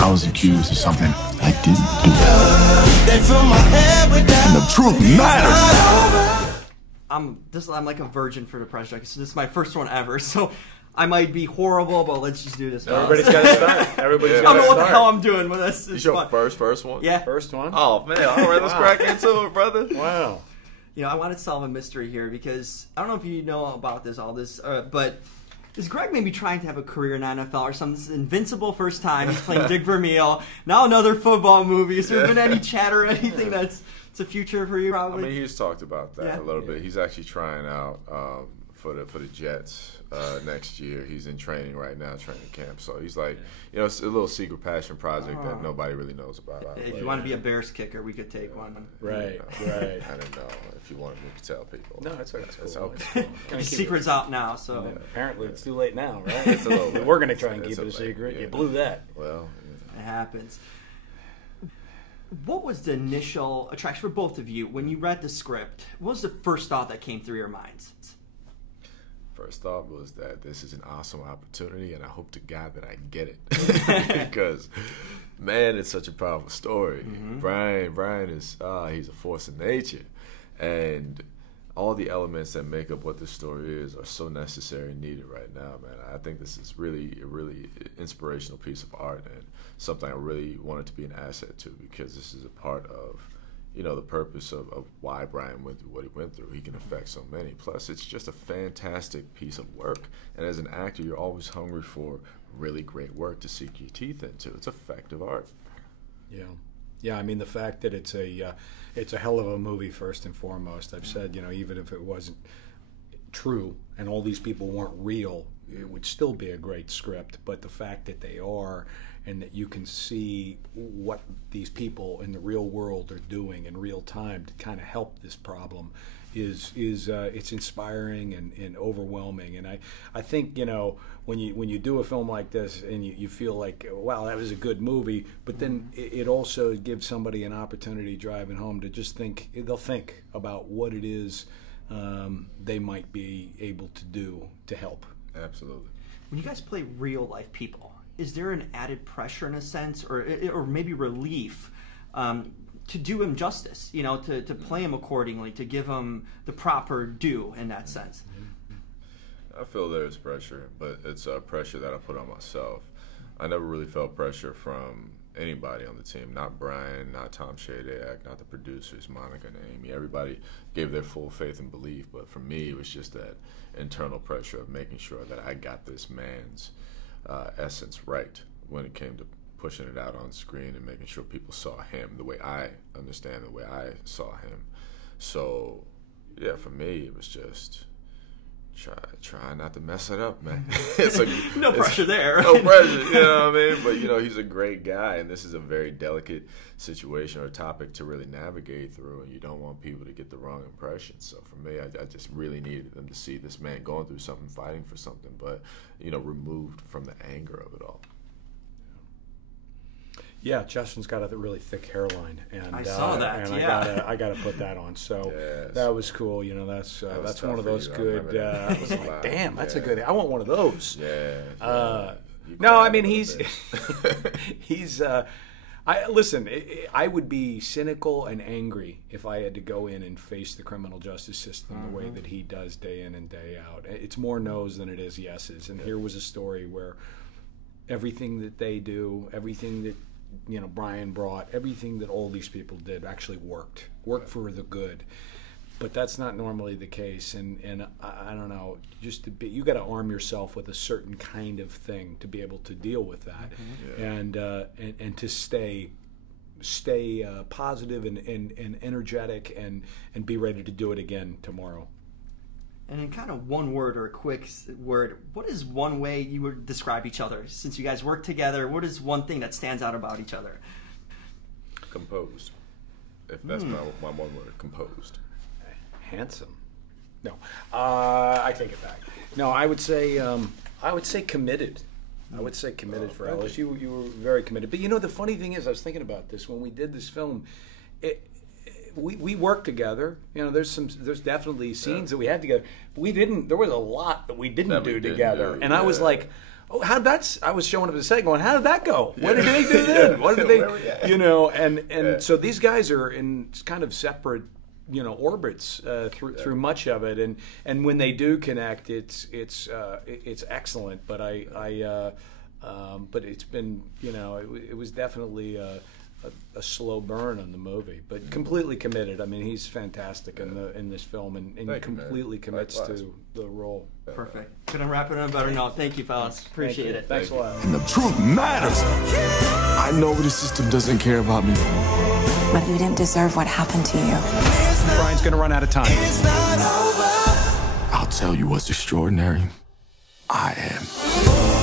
I was accused of something I didn't do. And the truth matters. I'm like a virgin for the project, so this is my first one ever, so I might be horrible, but let's just do this. Everybody's got to start. Everybody's got to start. I don't know what the hell I'm doing, but this is your fun. first one? Yeah. First one? Oh, man. All right, let's crack into it, brother. Wow. You know, I want to solve a mystery here because I don't know if you know about this, Aldis, but is Greg maybe trying to have a career in NFL or something? This is invincible first time. He's playing Dick Vermeil. Now another football movie. Has there been any chatter or anything that's a future for you, probably? I mean, he's talked about that a little bit. He's actually trying out for the Jets next year. He's in training right now, training camp. So he's like, you know, it's a little secret passion project that nobody really knows about. If you want to be a Bears kicker, we could take one. Right. I don't know if you wanted me to tell people. No, it's okay. It's okay. The secret's out now, so. Yeah, apparently it's too late now, right? It's a little bit. We're going to try and keep it a secret. You blew that. Well, it happens. What was the initial attraction for both of you when you read the script? What was the first thought that came through your minds? First thought was that this is an awesome opportunity, and I hope to God that I get it. Because, man, it's such a powerful story. Brian is, he's a force of nature. And all the elements that make up what this story is are so necessary and needed right now, man. I think this is really a really inspirational piece of art and something I really wanted to be an asset to, because this is a part of, you know, the purpose of why Brian went through what he went through. He can affect so many. Plus, it's just a fantastic piece of work. And as an actor, you're always hungry for really great work to sink your teeth into. It's effective art. Yeah. Yeah, I mean, the fact that it's a hell of a movie, first and foremost. I've said, you know, even if it wasn't true and all these people weren't real, it would still be a great script. But the fact that they are, and that you can see what these people in the real world are doing in real time to kind of help this problem is it's inspiring and overwhelming. And I think, you know, when you do a film like this and you feel like, wow, that was a good movie, but then it also gives somebody an opportunity driving home to just they'll think about what it is they might be able to do to help. Absolutely. When you guys play real life people, is there an added pressure in a sense, or maybe relief, to do him justice? You know, to play him accordingly, to give him the proper due in that sense. I feel there's pressure, but it's pressure that I put on myself. I never really felt pressure from anybody on the team. Not Brian, not Tom Shadyac, not the producers, Monica and Amy. Everybody gave their full faith and belief, but for me, it was just that internal pressure of making sure that I got this man's essence right when it came to pushing it out on screen and making sure people saw him the way I understand, the way I saw him. So, yeah, for me, it was just try not to mess it up, man. No pressure there. No pressure, you know what I mean? But, you know, he's a great guy, and this is a very delicate situation or topic to really navigate through, and you don't want people to get the wrong impression. So for me, I just really needed them to see this man going through something, fighting for something, but, you know, removed from the anger of it all. Yeah, Justin's got a really thick hairline, and I saw that. And I gotta put that on. So that was cool. You know, that's one of those good. I was like, damn, that's a good. I want one of those. Yeah. No, I mean he's listen. I would be cynical and angry if I had to go in and face the criminal justice system the way that he does day in and day out. It's more no's than it is yeses. And here was a story where everything that they do, everything that, you know, Brian brought, everything that all these people did actually worked for the good. But that's not normally the case, and I don't know, just you got to arm yourself with a certain kind of thing to be able to deal with that, and to stay positive and energetic and be ready to do it again tomorrow. And in kind of one word or a quick word, what is one way you would describe each other? Since you guys work together, what is one thing that stands out about each other? Composed. If that's my one word, composed. Handsome. No, I take it back. No, I would say committed. I would say committed for Aldis. You were very committed. But you know, the funny thing is, I was thinking about this when we did this film. we work together. You know, there's definitely scenes that we had together. But there was a lot that we didn't do together. And I was like, oh, I was showing up to the set going, how did that go? What did they do then? What did they, you know, and so these guys are in kind of separate, you know, orbits through much of it, and when they do connect, it's excellent. But but it's been, you know, it was definitely a slow burn on the movie, but completely committed. I mean, he's fantastic in this film, and completely commits to the role. Perfect. Couldn't wrap it on a better note. Thank you, fellas. Appreciate it. Thanks a lot. And the truth matters. I know the system doesn't care about me. But you didn't deserve what happened to you. Brian's gonna run out of time. I'll tell you what's extraordinary. I am.